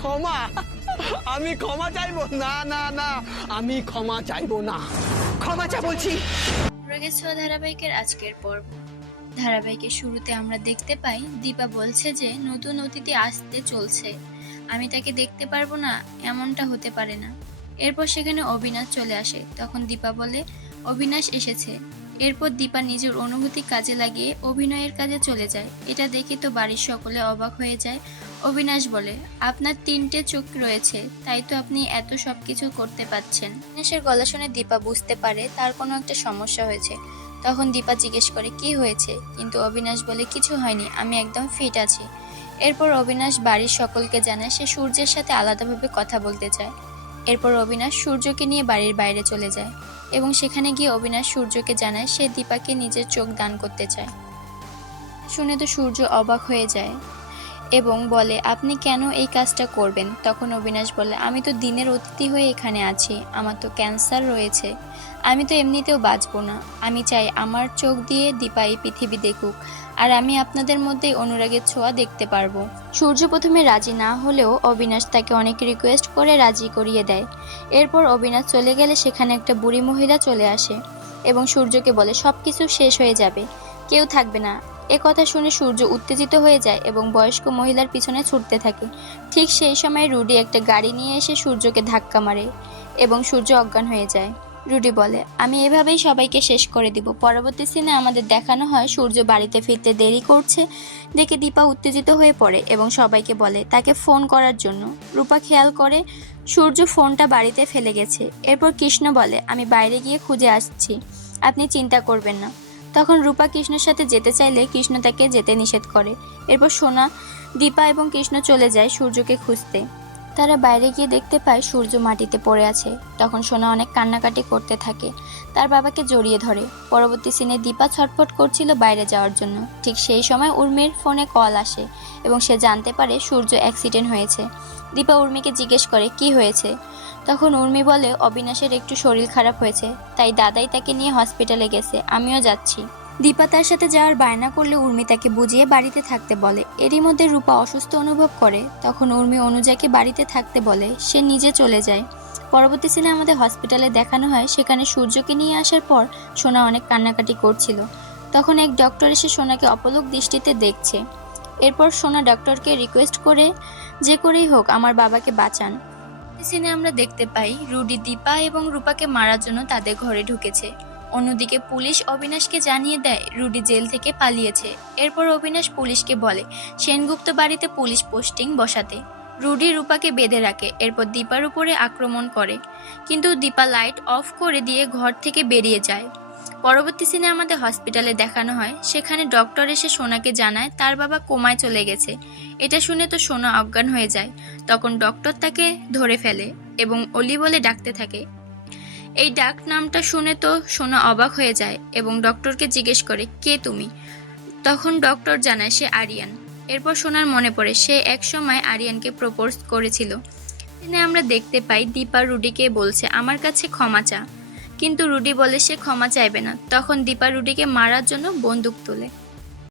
ক্ষমা, আমি ক্ষমা চাইবো না, না না, আমি ক্ষমা চাইবো না। ক্ষমা চা বলছি। অনুরাগের ছোঁয়া ধারাবাহিকের আজকের পর্ব। ধারাবাহিকের শুরুতে আমরা দেখতে পাই দীপা বলছে যে নতুন অতিথি আসতে চলছে, আমি তাকে দেখতে পারবো না, এমনটা হতে পারে না। এরপর সেখানে অবিনাশ চলে আসে, তখন দীপা বলে অবিনাশ এসেছে। এরপর দীপা নিজের অনুভূতি কাজে লাগিয়ে অভিনয়ের কাজে চলে যায়। এটা দেখে তো বাড়ির সকলে অবাক হয়ে যায়। অবিনাশ বলে, আপনার 3টে চোখ রয়েছে, তাই তো আপনি এত সবকিছু করতে পারছেন। অবিনাশের গলা শুনে দীপা বুঝতে পারে তার কোনো একটা সমস্যা হয়েছে। তখন দীপা জিজ্ঞেস করে কি হয়েছে, কিন্তু অবিনাশ বলে কিছু হয়নি, আমি একদম ফিট আছি। এরপর অবিনাশ বাড়ির সকলকে জানায় সে সূর্যের সাথে আলাদাভাবে কথা বলতে চায়। এরপর অবিনাশ সূর্যকে নিয়ে বাড়ির বাইরে চলে যায় এবং সেখানে গিয়ে অবিনাশ সূর্যকে জানায় সে দীপাকে নিজের চোখ দান করতে চায়। শুনে তো সূর্য অবাক হয়ে যায় এবং বলে আপনি কেন এই কাজটা করবেন। তখন অবিনাশ বলে আমি তো দিনের অতিথি হয়ে এখানে আছি, আমার তো ক্যান্সার রয়েছে, আমি তো এমনিতেও বাঁচবো না। আমি চাই আমার চোখ দিয়ে দীপা এই পৃথিবী দেখুক, আর আমি আপনাদের মধ্যে অনুরাগের ছোঁয়া দেখতে পারবো। সূর্য প্রথমে রাজি না হলেও অবিনাশ তাকে অনেক রিকোয়েস্ট করে রাজি করিয়ে দেয়। এরপর অবিনাশ চলে গেলে সেখানে একটা বুড়ি মহিলা চলে আসে এবং সূর্যকে বলে সবকিছু শেষ হয়ে যাবে, কেউ থাকবে না। কথা শুনে সূর্য উত্তেজিত হয়ে যায় এবং বয়স্ক মহিলার পিছনে ছুটতে থাকে। ঠিক সেই সময় রুডি একটা গাড়ি নিয়ে এসে সূর্যকে ধাক্কা মারে এবং সূর্য অজ্ঞান হয়ে যায়। রুডি বলে আমি এভাবেই সবাইকে শেষ করে দিব। পরবর্তী সিনে আমাদের দেখানো হয় সূর্য বাড়িতে ফিরতে দেরি করছে দেখে দীপা উত্তেজিত হয়ে পড়ে এবং সবাইকে বলে তাকে ফোন করার জন্য। রূপা খেয়াল করে সূর্য ফোনটা বাড়িতে ফেলে গেছে। এরপর কৃষ্ণ বলে আমি বাইরে গিয়ে খুঁজে আসছি, আপনি চিন্তা করবেন না। তখন রূপা কৃষ্ণের সাথে যেতে চাইলে কৃষ্ণ তাকে যেতে নিষেধ করে। এরপর সোনা, দীপা এবং কৃষ্ণ চলে যায় সূর্যকে খুঁজতে। তারা বাইরে গিয়ে দেখতে পায় সূর্য মাটিতে পড়ে আছে। তখন সোনা অনেক কান্নাকাটি করতে থাকে, তার বাবাকে জড়িয়ে ধরে। পরবর্তী সিনে দীপা ছটফট করছিল বাইরে যাওয়ার জন্য। ঠিক সেই সময় উর্মির ফোনে কল আসে এবং সে জানতে পারে সূর্য অ্যাক্সিডেন্ট হয়েছে। দীপা উর্মিকে জিজ্ঞেস করে কি হয়েছে। তখন উর্মি বলে অবিনাশের একটু শরীর খারাপ হয়েছে, তাই দাদাই তাকে নিয়ে হসপিটালে গেছে, আমিও যাচ্ছি। দীপা তার সাথে যাওয়ার বায়না করলে উর্মি তাকে বুঝিয়ে বাড়িতে থাকতে বলে। এরই মধ্যে রূপা অসুস্থ অনুভব করে, তখন উর্মি অনুজাকে বাড়িতে থাকতে বলে, সে নিজে চলে যায়। পরবর্তী সিনে আমাদের হসপিটালে দেখানো হয় সেখানে সূর্যকে নিয়ে আসার পর সোনা অনেক কান্নাকাটি করছিল। তখন এক ডক্টর এসে সোনাকে অপলক দৃষ্টিতে দেখছে। এরপর সোনা ডক্টরকে রিকোয়েস্ট করে যে করেই হোক আমার বাবাকে বাঁচান। সিনে আমরা দেখতে পাই রুডি দীপা এবং রূপাকে মারার জন্য তাদের ঘরে ঢুকেছে। অন্যদিকে পুলিশ অবিনাশকে জানিয়ে দেয় রুডি জেল থেকে পালিয়েছে। এরপর অবিনাশ পুলিশকে বলে সেনগুপ্ত বাড়িতে পুলিশ পোস্টিং বসাতে। রুডি রূপাকে বেঁধে রাখে, এরপর দীপার উপরে আক্রমণ করে, কিন্তু দীপা লাইট অফ করে দিয়ে ঘর থেকে বেরিয়ে যায়। পরবর্তী সিনে আমাদের হসপিটালে দেখানো হয় সেখানে ডক্টর এসে সোনাকে জানায় তার বাবা কোমায় চলে গেছে। এটা শুনে তো সোনা অজ্ঞান হয়ে যায়। তখন ডক্টর তাকে ধরে ফেলে এবং অলি বলে ডাকতে থাকে। এই ডাক নামটা শুনে তো সোনা অবাক হয়ে যায় এবং ডক্টরকে জিজ্ঞেস করে কে তুমি। তখন ডক্টর জানায় সে আরিয়ান। এরপর সোনার মনে পড়ে সে একসময় আরিয়ানকে প্রপোজ করেছিল। আমরা দেখতে পাই দীপা রুডিকে বলছে আমার কাছে ক্ষমা চা, কিন্তু রুডি বলে সে ক্ষমা চাইবে না। তখন দীপা রুডিকে মারার জন্য বন্দুক তোলে।